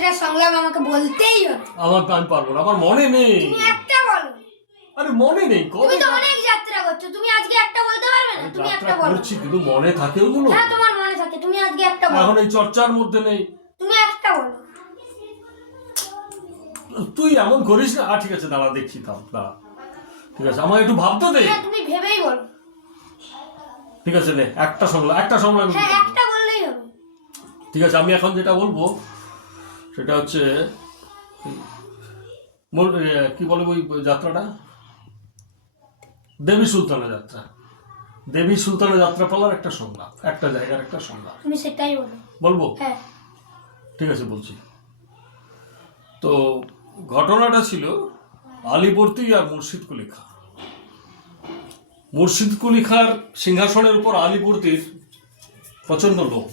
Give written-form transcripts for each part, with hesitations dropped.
যাত্রার সংলাপ আমাকে বলতেই হবে। আমার আমি পারবো না, আমার মনে নেই। তুমি একটা বলো। আরে মনে নেই। তুমি তো অনেক যাত্রা করছো, তুমি আজকে একটা বলতে পারবে না? তুমি একটা বলো। করছি কিন্তু মনে থাকে ওগুলো। হ্যাঁ তোমার মনে থাকে, তুমি আজকে একটা বলো। এখন এই চর্চার মধ্যে নেই। তুমি একটা বলো। তুই এমন করিস না। ঠিক আছে দাঁড়া, দেখছি, থাম দাঁড়া। ঠিক আছে, আমার একটু ভাবতে দে। হ্যাঁ তুমি ভেবেই বলো। ঠিক আছে নে, একটা সংলাপ হ্যাঁ একটা বললেই হবে। ঠিক আছে, আমি এখন যেটা বলবো সেটা হচ্ছে কি বলে ওই যাত্রাটা, দেবী সুলতানের যাত্রা। দেবী সুলতানের যাত্রা পালার একটা সংলাপ, একটা জায়গার একটা সংলাপ। তুমি সেটাই বলো। বলবো? হ্যাঁ ঠিক আছে বলছি। তো ঘটনাটা ছিল আলীবর্দী আর মুর্শিদ কুলি খাঁ। মুর্শিদ কুলি খাঁর সিংহাসনের উপর আলীবর্দীর প্রচন্ড লোভ।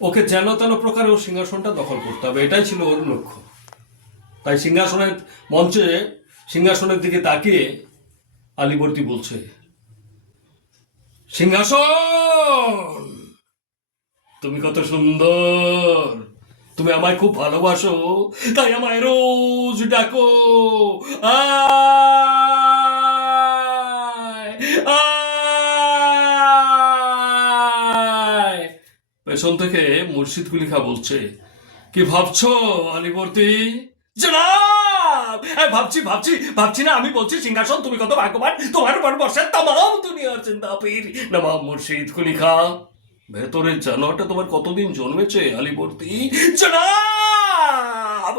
ওকে যেন তেন প্রকারে ওর সিংহাসনটা দখল করতে হবে, এটাই ছিল ওর লক্ষ্য। তাই সিংহাসনের দিকে তাকিয়ে আলীবর্দী বলছে, সিংহাসন তুমি কত সুন্দর, তুমি আমায় খুব ভালোবাসো, তাই আমায় রোজ ডাকো, আয় আয়। পেছন থেকে মুর্শিদ কুলি খাঁ বলছে, কি ভাবছো আলীবর্দী? জনাব ভাবছি ভাবছি ভাবছি না, আমি বলছি সিংহাসন তুমি কত ভাগ্যবান, তোমার উপর বসে তামাম দুনিয়ার চিন্তা পীর নবাব মুর্শিদ কুলি খাঁ। ভেতরের জানোয়ারটা তোমার কতদিন জন্মেছে আলীবর্দী? জনাব